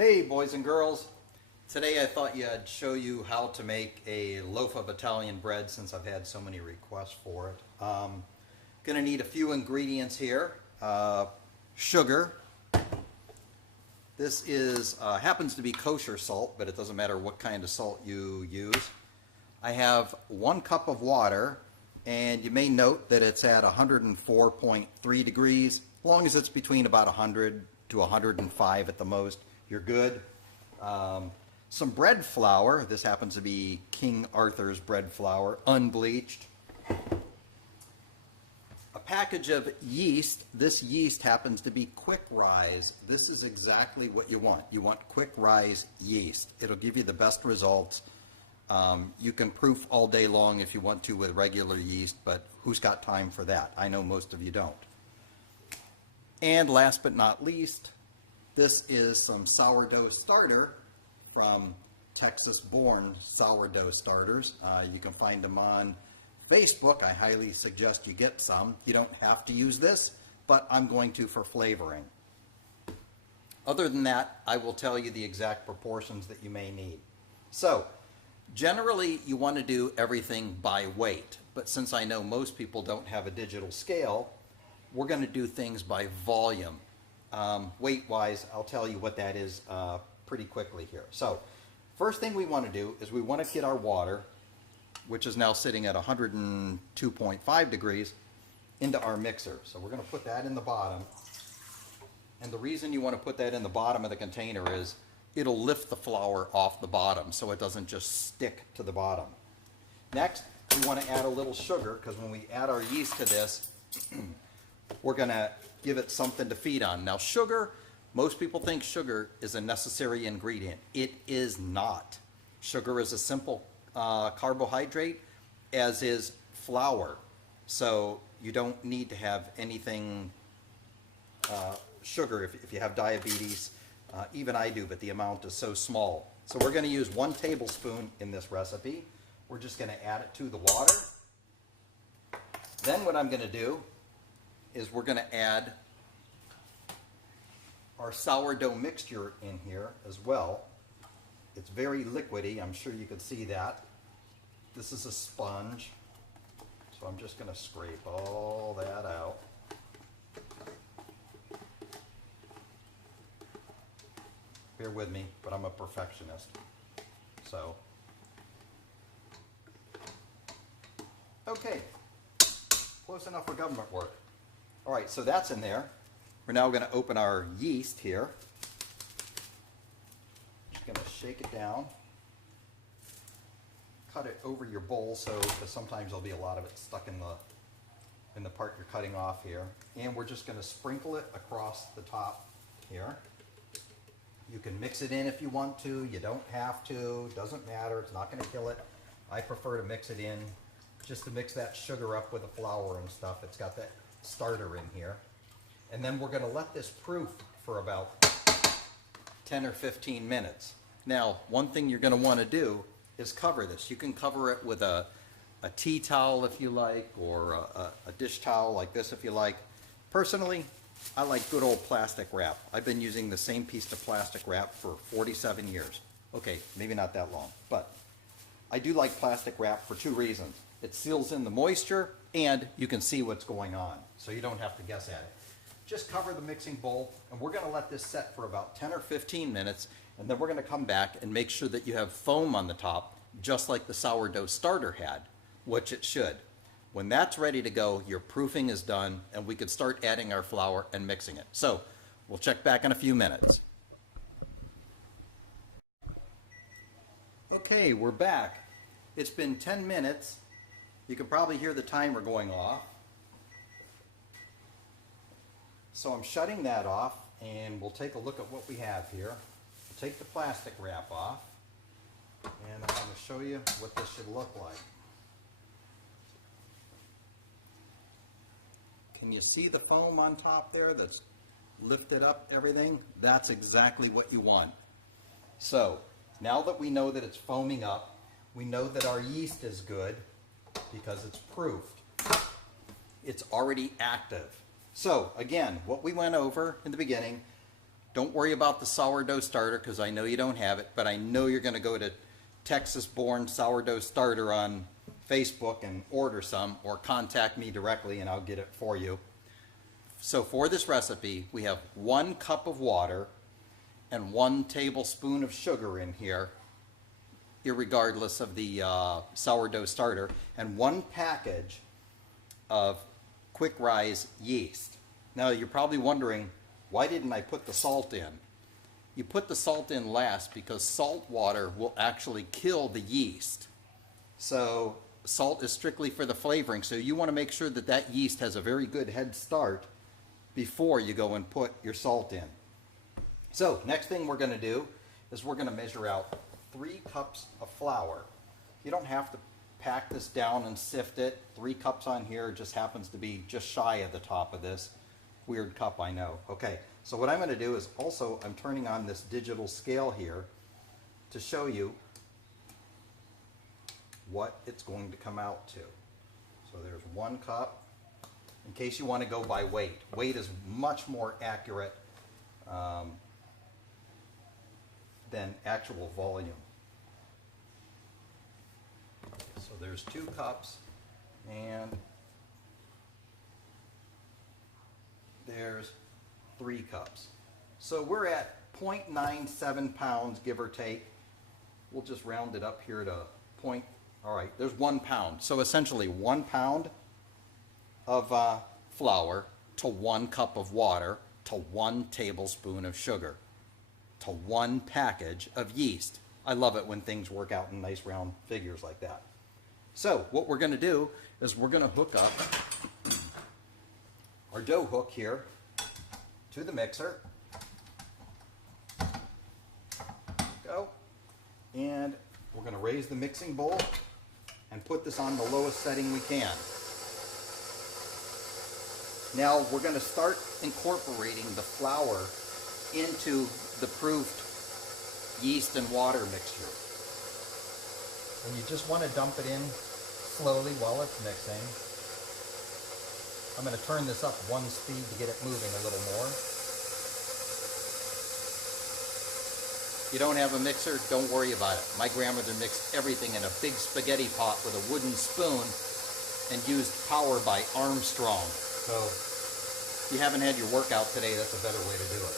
Hey boys and girls, today I thought I'd show you how to make a loaf of Italian bread since I've had so many requests for it. Gonna need a few ingredients here. Sugar. This is happens to be kosher salt, but it doesn't matter what kind of salt you use. I have 1 cup of water, and you may note that it's at 104.3 degrees. As long as it's between about 100 to 105 at the most, you're good. Some bread flour. This happens to be King Arthur's bread flour, unbleached. A package of yeast. This yeast happens to be quick rise. This is exactly what you want. You want quick rise yeast. It'll give you the best results. You can proof all day long if you want to with regular yeast, but who's got time for that? I know most of you don't. And last but not least, this is some sourdough starter from Texas-born sourdough starters. You can find them on Facebook. I highly suggest you get some. You don't have to use this, but I'm going to for flavoring. Other than that, I will tell you the exact proportions that you may need. So, generally you want to do everything by weight, but since I know most people don't have a digital scale, we're going to do things by volume. Weight-wise, I'll tell you what that is pretty quickly here. So, first thing we want to do is we want to get our water, which is now sitting at 102.5 degrees, into our mixer. So we're going to put that in the bottom. And the reason you want to put that in the bottom of the container is it'll lift the flour off the bottom so it doesn't just stick to the bottom. Next, we want to add a little sugar, because when we add our yeast to this, we're going to give it something to feed on. Now sugar, most people think sugar is a necessary ingredient. It is not. Sugar is a simple carbohydrate, as is flour. So you don't need to have anything sugar if you have diabetes. Even I do, but the amount is so small. So we're going to use 1 tablespoon in this recipe. We're just going to add it to the water. Then what I'm going to do is we're going to add our sourdough mixture in here as well. It's very liquidy. I'm sure you can see that. This is a sponge. So I'm just going to scrape all that out. Bear with me, but I'm a perfectionist. So, okay. Close enough for government work. All right, so that's in there. We're now going to open our yeast here. Just going to shake it down. Cut it over your bowl, because sometimes there'll be a lot of it stuck in the part you're cutting off here. And we're just going to sprinkle it across the top here. You can mix it in if you want to. You don't have to. It doesn't matter. It's not going to kill it. I prefer to mix it in just to mix that sugar up with the flour and stuff. It's got that starter in here. And then we're going to let this proof for about 10 or 15 minutes. Now, one thing you're going to want to do is cover this. You can cover it with a tea towel if you like, or a dish towel like this if you like. Personally, I like good old plastic wrap. I've been using the same piece of plastic wrap for 47 years. Okay, maybe not that long, but I do like plastic wrap for 2 reasons. It seals in the moisture, and you can see what's going on, so you don't have to guess at it. Just cover the mixing bowl, and we're going to let this set for about 10 or 15 minutes, and then we're going to come back and make sure that you have foam on the top, just like the sourdough starter had, which it should. When that's ready to go, your proofing is done, and we can start adding our flour and mixing it. So we'll check back in a few minutes. Okay, we're back. It's been 10 minutes. You can probably hear the timer going off. So I'm shutting that off, and we'll take a look at what we have here. We'll take the plastic wrap off, and I'm going to show you what this should look like. Can you see the foam on top there that's lifted up everything? That's exactly what you want. So now that we know that it's foaming up, we know that our yeast is good because it's proofed. It's already active. So again, what we went over in the beginning, Don't worry about the sourdough starter because I know you don't have it, but I know you're going to go to Texas Born Sourdough Starter on Facebook and order some, or contact me directly and I'll get it for you. So for this recipe, we have 1 cup of water and 1 tablespoon of sugar in here, irregardless of the sourdough starter, and 1 package of quick rise yeast. Now you're probably wondering, why didn't I put the salt in? You put the salt in last because salt water will actually kill the yeast. So salt is strictly for the flavoring, so you want to make sure that that yeast has a very good head start before you go and put your salt in. So next thing we're going to do is we're going to measure out 3 cups of flour. You don't have to pack this down and sift it. 3 cups on here just happens to be just shy of the top of this. Weird cup, I know. Okay, so what I'm going to do is also I'm turning on this digital scale here to show you what it's going to come out to. So there's 1 cup. In case you want to go by weight. Weight is much more accurate than actual volume. So there's 2 cups and there's 3 cups. So we're at 0.97 pounds, give or take. We'll just round it up here to point. All right, there's 1 pound. So essentially 1 pound of flour to 1 cup of water to 1 tablespoon of sugar to 1 package of yeast. I love it when things work out in nice round figures like that. So what we're going to do is we're going to hook up our dough hook here to the mixer. Go. And we're going to raise the mixing bowl and put this on the lowest setting we can. Now we're going to start incorporating the flour into the proofed yeast and water mixture. And you just want to dump it in slowly while it's mixing. I'm going to turn this up 1 speed to get it moving a little more. If you don't have a mixer, don't worry about it. My grandmother mixed everything in a big spaghetti pot with a wooden spoon and used power by Armstrong. So if you haven't had your workout today, that's a better way to do it.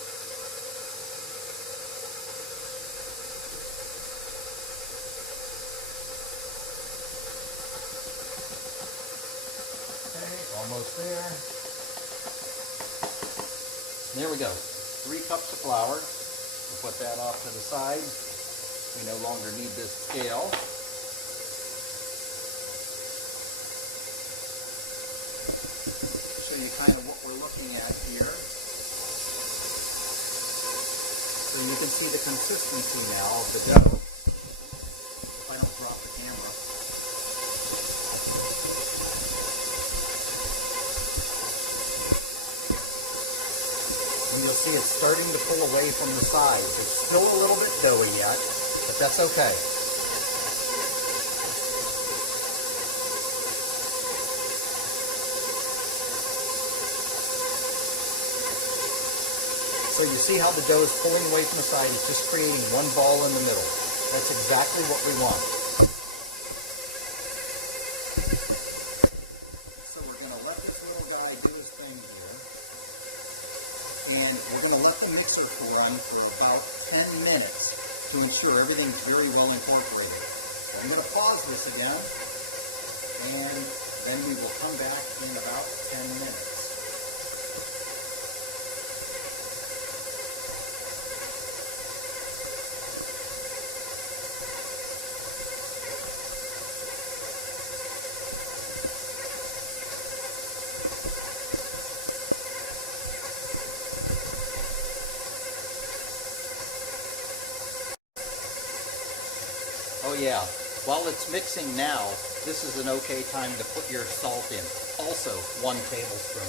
Okay, almost there. There we go. 3 cups of flour. We'll put that off to the side. We no longer need this scale. Show you kind of what we're looking at here. So you can see the consistency now of the dough. If I don't drop the camera. And you'll see it's starting to pull away from the sides. It's still a little bit doughy yet, but that's okay. So you see how the dough is pulling away from the side. It's just creating 1 ball in the middle. That's exactly what we want. So we're going to let this little guy do his thing here. And we're going to let the mixer run for about 10 minutes to ensure everything's very well incorporated. So I'm going to pause this again, and then we will come back in about 10 minutes. Oh yeah, while it's mixing now, this is an okay time to put your salt in. Also 1 tablespoon.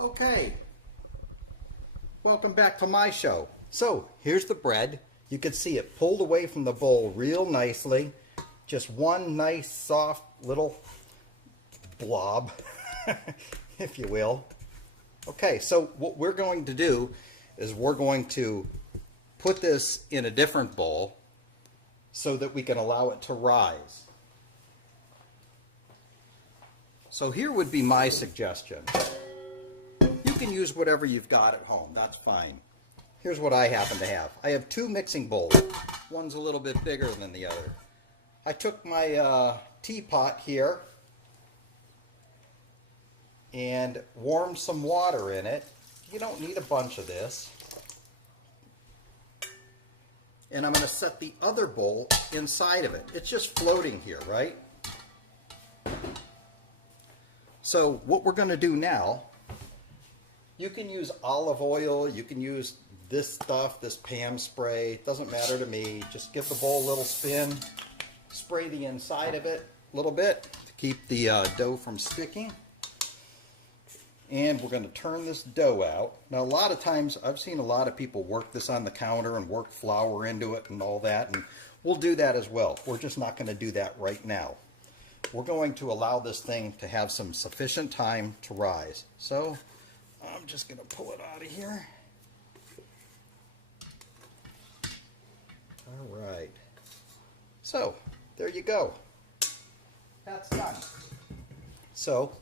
Okay, welcome back to my show. So here's the bread. You can see it pulled away from the bowl real nicely. Just one nice soft little blob, if you will. Okay, so what we're going to do is we're going to put this in a different bowl so that we can allow it to rise. So here would be my suggestion. You can use whatever you've got at home, that's fine. Here's what I happen to have. I have two mixing bowls. One's a little bit bigger than the other. I took my teapot here and warmed some water in it. You don't need a bunch of this. And I'm going to set the other bowl inside of it. It's just floating here, right? So what we're going to do now, you can use olive oil, you can use this stuff, this Pam spray, it doesn't matter to me. Just give the bowl a little spin, spray the inside of it a little bit to keep the dough from sticking. And we're going to turn this dough out. Now a lot of times I've seen a lot of people work this on the counter and work flour into it and all that, and we'll do that as well. We're just not going to do that right now. We're going to allow this thing to have some sufficient time to rise. So I'm just going to pull it out of here. All right. So there you go. That's done. So